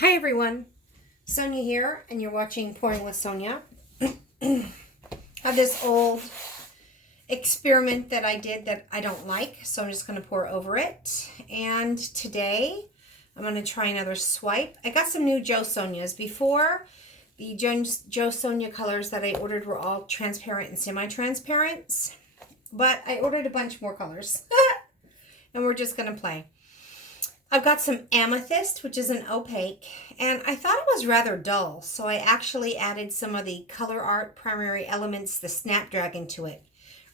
Hi everyone, Sonia here, and you're watching Pouring with Sonia. I have this old experiment that I did that I don't like, so I'm just going to pour over it. And today I'm going to try another swipe. I got some new Joe Sonias. Before, the Joe Sonia colors that I ordered were all transparent and semi-transparent, but I ordered a bunch more colors, and we're just going to play. I've got some amethyst, which is an opaque, and I thought it was rather dull, so I actually added some of the Color Art Primary Elements, the Snapdragon, to it.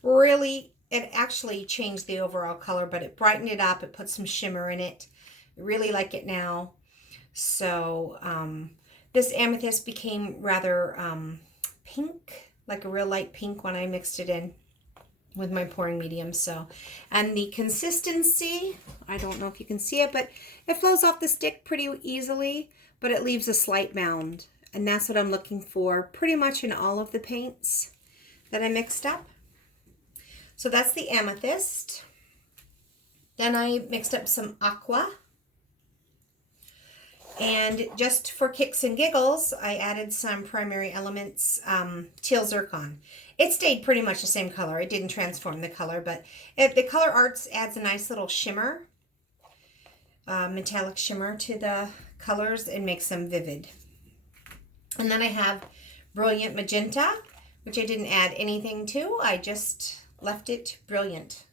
Really, it actually changed the overall color, but it brightened it up. It put some shimmer in it. I really like it now. So this amethyst became rather pink, like a real light pink when I mixed it in with my pouring medium. So, and the consistency, I don't know if you can see it, but it flows off the stick pretty easily, but it leaves a slight mound, and that's what I'm looking for pretty much in all of the paints that I mixed up. So that's the amethyst. Then I mixed up some aqua, and just for kicks and giggles, I added some Primary Elements teal zircon. It stayed pretty much the same color. It didn't transform the color, but the Color Arts adds a nice little shimmer, metallic shimmer to the colors and makes them vivid. And then I have Brilliant Magenta, which I didn't add anything to. I just left it brilliant.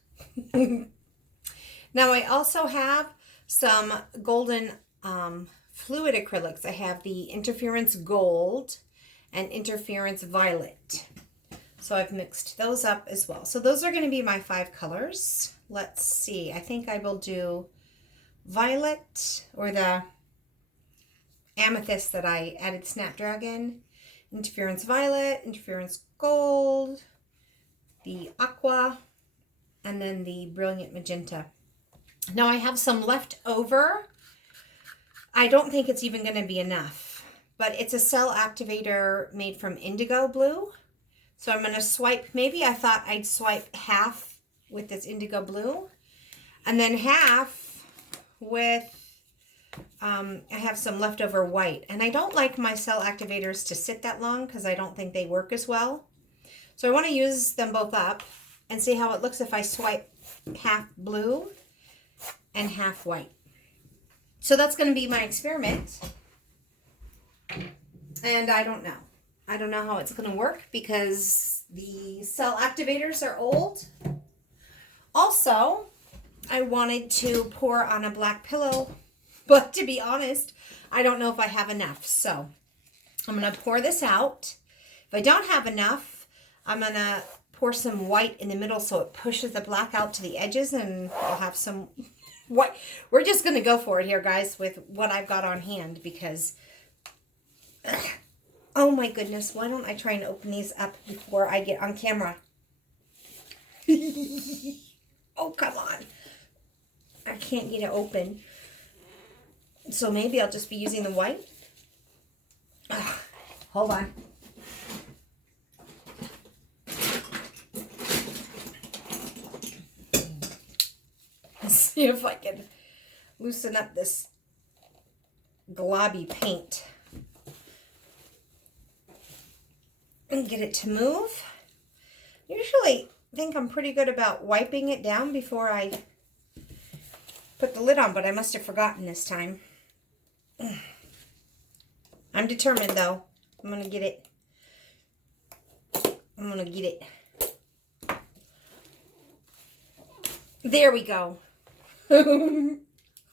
Now I also have some golden fluid acrylics. I have the Interference Gold and Interference Violet. So I've mixed those up as well. So those are going to be my 5 colors. Let's see. I think I will do violet, or the amethyst that I added Snapdragon, Interference Violet, Interference Gold, the aqua, and then the Brilliant Magenta. Now I have some left over. I don't think it's even going to be enough, but it's a cell activator made from indigo blue. So I'm going to swipe, maybe I thought I'd swipe half with this indigo blue, and then half with, I have some leftover white. And I don't like my cell activators to sit that long because I don't think they work as well. So I want to use them both up and see how it looks if I swipe half blue and half white. So that's going to be my experiment. And I don't know. I don't know how it's going to work because the cell activators are old. Also, I wanted to pour on a black pillow, but to be honest, I don't know if I have enough. So I'm going to pour this out. If I don't have enough, I'm going to pour some white in the middle so it pushes the black out to the edges, and I'll have some white. We're just going to go for it here, guys, with what I've got on hand because... oh my goodness, why don't I try and open these up before I get on camera? Oh, come on. I can't get it open. So maybe I'll just be using the white. Hold on. Let's see if I can loosen up this globby paint and get it to move. Usually I think I'm pretty good about wiping it down before I put the lid on, but I must have forgotten this time. I'm determined though. I'm going to get it. I'm going to get it. There we go.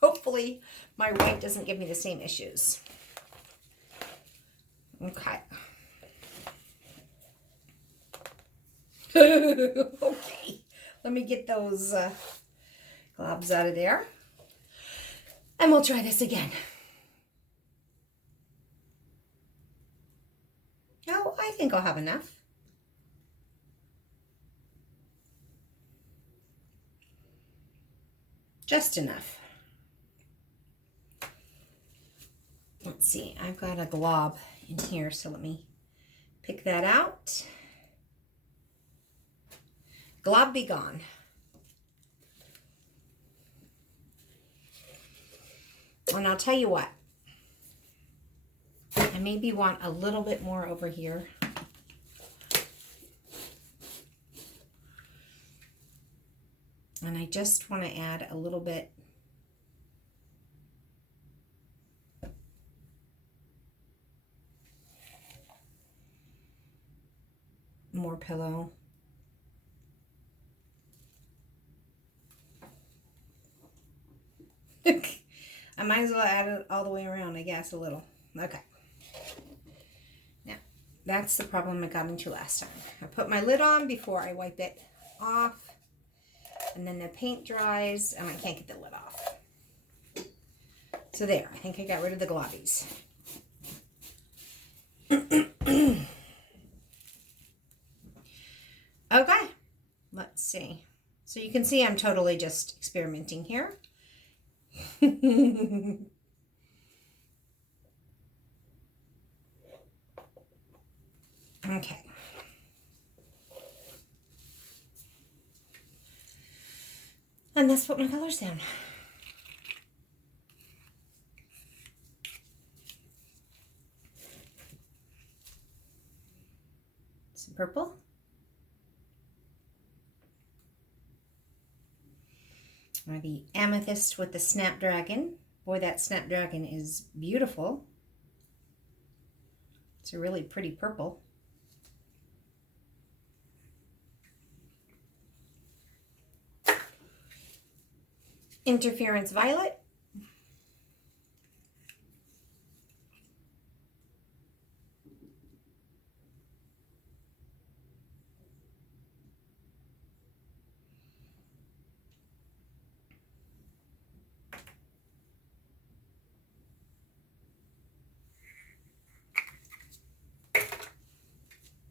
Hopefully my white doesn't give me the same issues. Okay. Okay, let me get those globs out of there, and we'll try this again. Oh, I think I'll have enough. Just enough. Let's see, I've got a glob in here, so let me pick that out. Glob be gone. And I'll tell you what, I maybe want a little bit more over here. And I just want to add a little bit more pillow. I might as well add it all the way around, I guess, a little. Okay. Now, that's the problem I got into last time. I put my lid on before I wipe it off, and then the paint dries, and I can't get the lid off. So there, I think I got rid of the globbies. Okay, let's see. So you can see I'm totally just experimenting here. Okay. And let's put my colors down. Some purple. Or the amethyst with the snapdragon. Boy, that snapdragon is beautiful. It's a really pretty purple. Interference violet.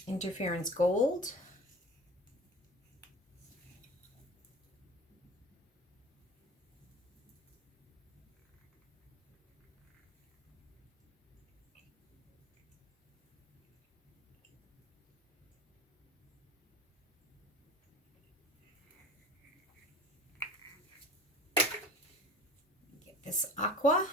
Interference gold. Get this aqua.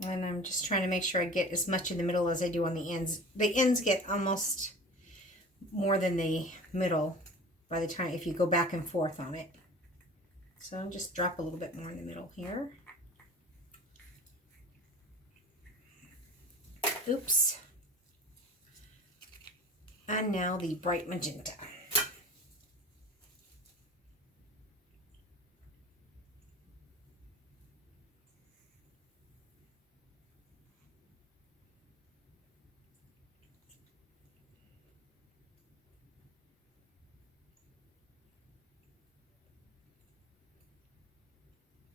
And I'm just trying to make sure I get as much in the middle as I do on the ends. The ends get almost more than the middle by the time, if you go back and forth on it. So I'll just drop a little bit more in the middle here. Oops. And now the bright magenta.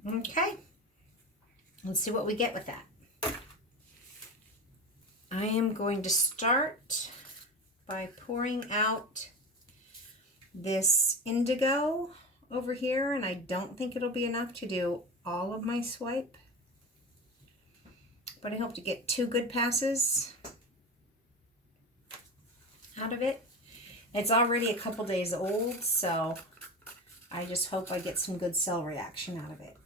Okay, let's see what we get with that. I am going to start by pouring out this indigo over here, and I don't think it'll be enough to do all of my swipe, but I hope to get 2 good passes out of it. It's already a couple days old, so I just hope I get some good cell reaction out of it.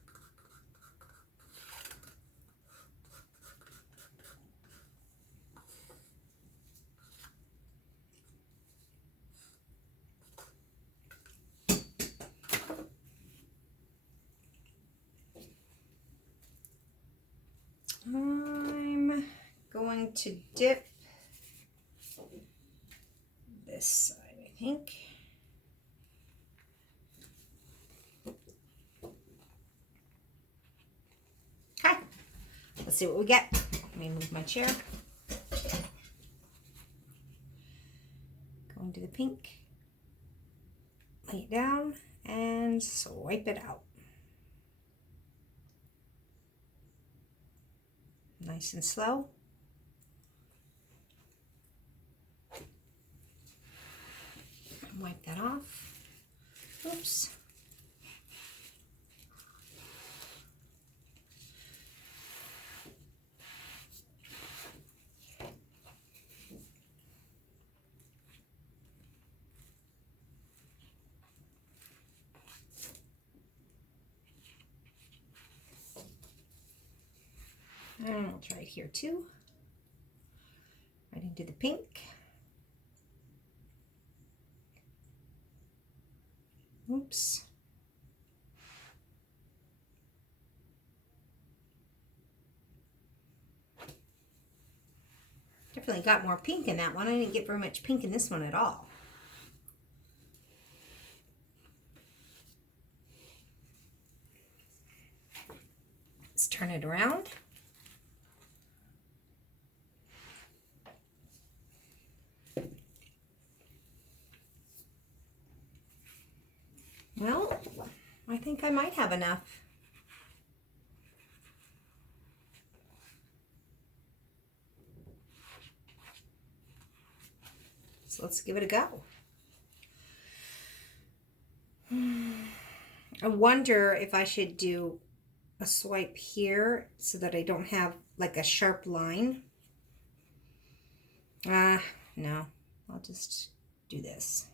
I'm going to dip this side, I think. Okay, let's see what we get. Let me move my chair. Going to the pink, lay it down, and swipe it out. Nice and slow. Wipe that off. Oops. I'll try it here too. Right into the pink. Oops. Definitely got more pink in that one. I didn't get very much pink in this one at all. Let's turn it around. Well, I think I might have enough. So let's give it a go. I wonder if I should do a swipe here so that I don't have like a sharp line. No, I'll just do this.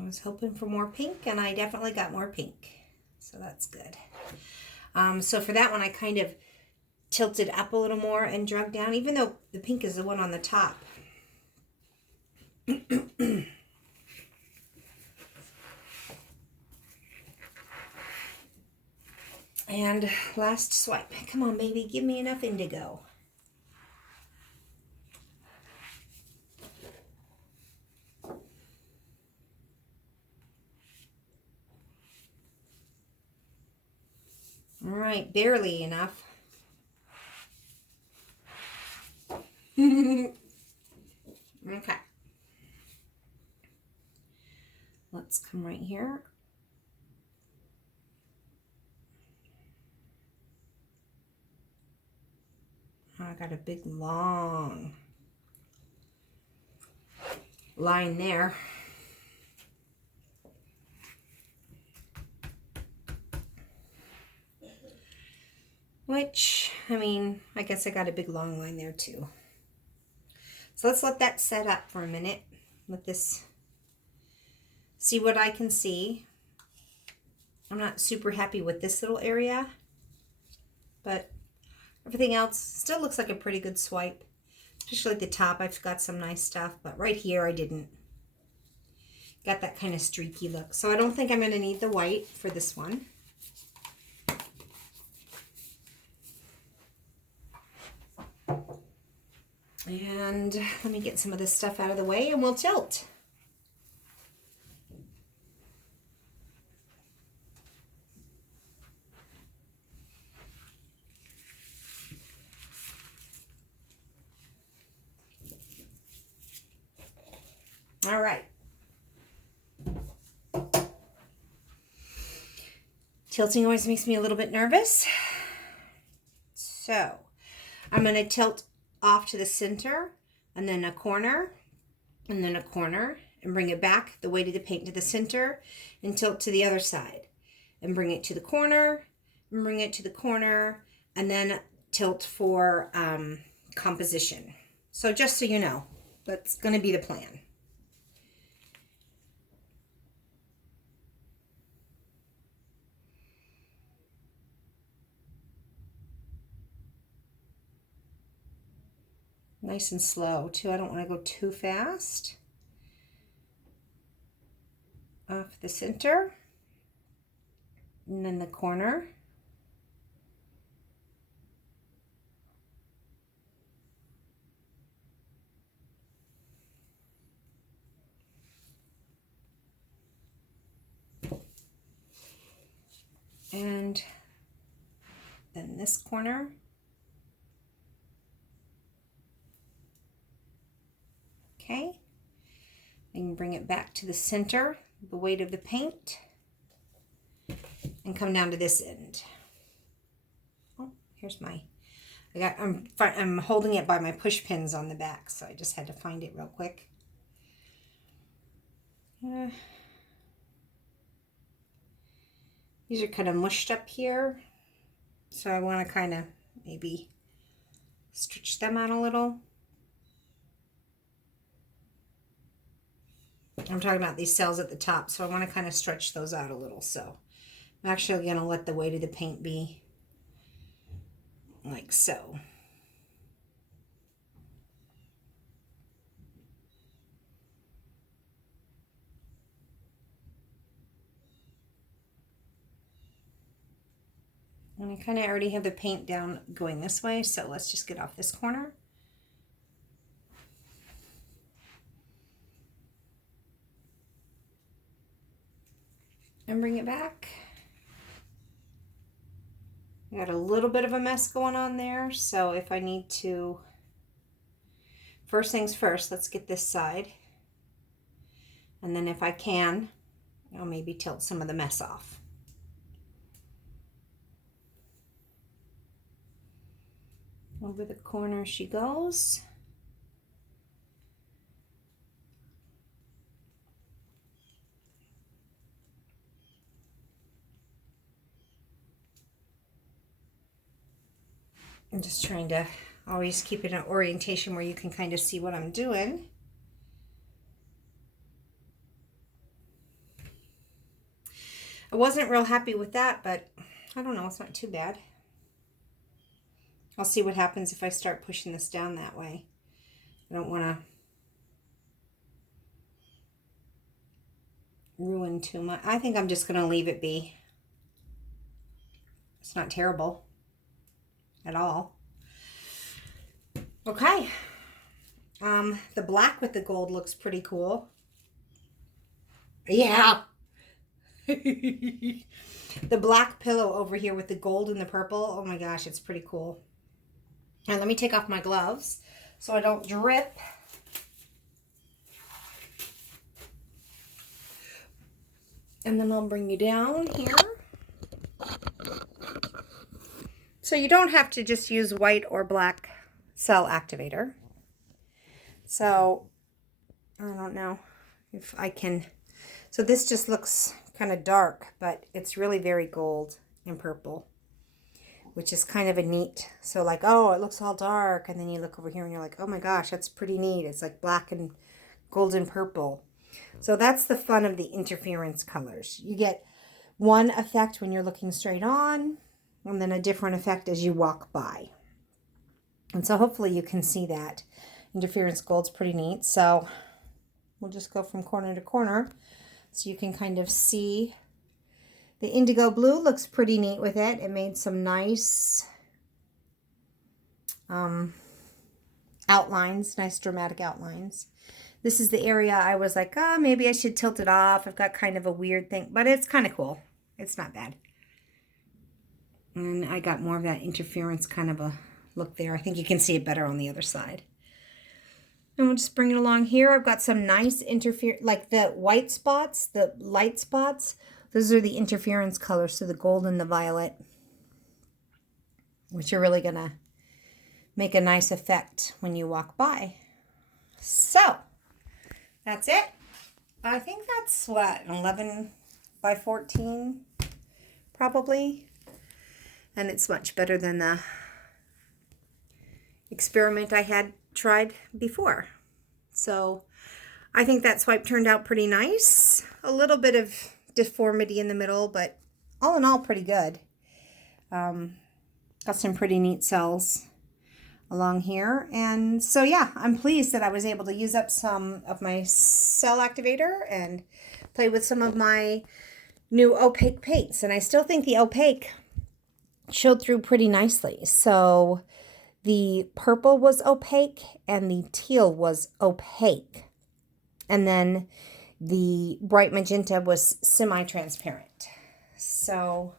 I was hoping for more pink, and I definitely got more pink, so that's good. So for that one, I kind of tilted up a little more and drug down, even though the pink is the one on the top. And last swipe. Come on, baby, give me enough indigo. All right, barely enough. Okay. Let's come right here. Oh, I got a big long line there. Which, I mean, I guess I got a big long line there too. So let's let that set up for a minute with this. See what I can see. I'm not super happy with this little area, but everything else still looks like a pretty good swipe. Especially at the top, I've got some nice stuff, but right here I didn't. Got that kind of streaky look. So I don't think I'm going to need the white for this one. And let me get some of this stuff out of the way and we'll tilt. All right. Tilting always makes me a little bit nervous. So I'm going to tilt off to the center and then a corner and then a corner and bring it back the weight of the paint to the center and tilt to the other side and bring it to the corner and bring it to the corner and then tilt for composition. So just so you know, that's going to be the plan. Nice and slow too. I don't want to go too fast. Off the center and then the corner. And then this corner. Okay, I can bring it back to the center, the weight of the paint, and come down to this end. Oh, here's my, I'm holding it by my push pins on the back, so I just had to find it real quick. These are kind of mushed up here, so I want to kind of maybe stretch them out a little. I'm talking about these cells at the top, so I want to kind of stretch those out a little. So I'm actually going to let the weight of the paint be like so. And I kind of already have the paint down going this way, so let's just get off this corner. And bring it back. Got a little bit of a mess going on there, so if I need to, first things first, let's get this side. And then if I can, I'll maybe tilt some of the mess off. Over the corner she goes. I'm just trying to always keep it in an orientation where you can kind of see what I'm doing. I wasn't real happy with that, but I don't know, it's not too bad. I'll see what happens if I start pushing this down that way. I don't want to ruin too much. I think I'm just going to leave it be. It's not terrible at all. Okay. The black with the gold looks pretty cool. Yeah. The black pillow over here with the gold and the purple. Oh my gosh, it's pretty cool. And let me take off my gloves so I don't drip. And then I'll bring you down here. So you don't have to just use white or black cell activator. So I don't know if I can. So this just looks kind of dark, but it's really very gold and purple, which is kind of a neat. So like, oh, it looks all dark. And then you look over here and you're like, oh my gosh, that's pretty neat. It's like black and golden purple. So that's the fun of the interference colors. You get one effect when you're looking straight on, and then a different effect as you walk by. And so hopefully you can see that. Interference gold's pretty neat. So we'll just go from corner to corner so you can kind of see. The indigo blue looks pretty neat with it. It made some nice outlines, nice dramatic outlines. This is the area I was like, oh, maybe I should tilt it off. I've got kind of a weird thing, but it's kind of cool. It's not bad. And I got more of that interference kind of a look there. I think you can see it better on the other side. And we'll just bring it along here. I've got some nice like the white spots, the light spots. Those are the interference colors, so the gold and the violet, which are really going to make a nice effect when you walk by. So that's it. I think that's what, 11 by 14 probably. And it's much better than the experiment I had tried before. So I think that swipe turned out pretty nice. A little bit of deformity in the middle, but all in all pretty good. Got some pretty neat cells along here. And so yeah, I'm pleased that I was able to use up some of my cell activator and play with some of my new opaque paints. And I still think the opaque showed through pretty nicely. So the purple was opaque and the teal was opaque. And then the bright magenta was semi-transparent. So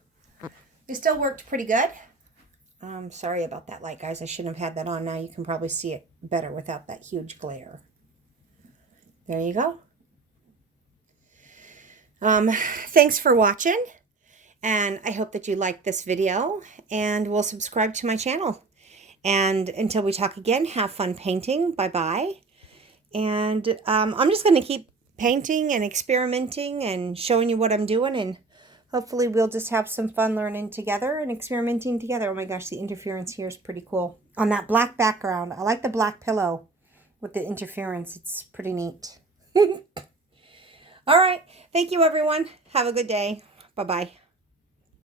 it still worked pretty good. Sorry about that light, guys. I shouldn't have had that on. Now you can probably see it better without that huge glare. There you go. Thanks for watching. And I hope that you liked this video and will subscribe to my channel. And until we talk again, have fun painting. Bye-bye. And I'm just going to keep painting and experimenting and showing you what I'm doing. And hopefully we'll just have some fun learning together and experimenting together. Oh my gosh, the interference here is pretty cool. On that black background. I like the black pillow with the interference. It's pretty neat. All right. Thank you, everyone. Have a good day. Bye-bye.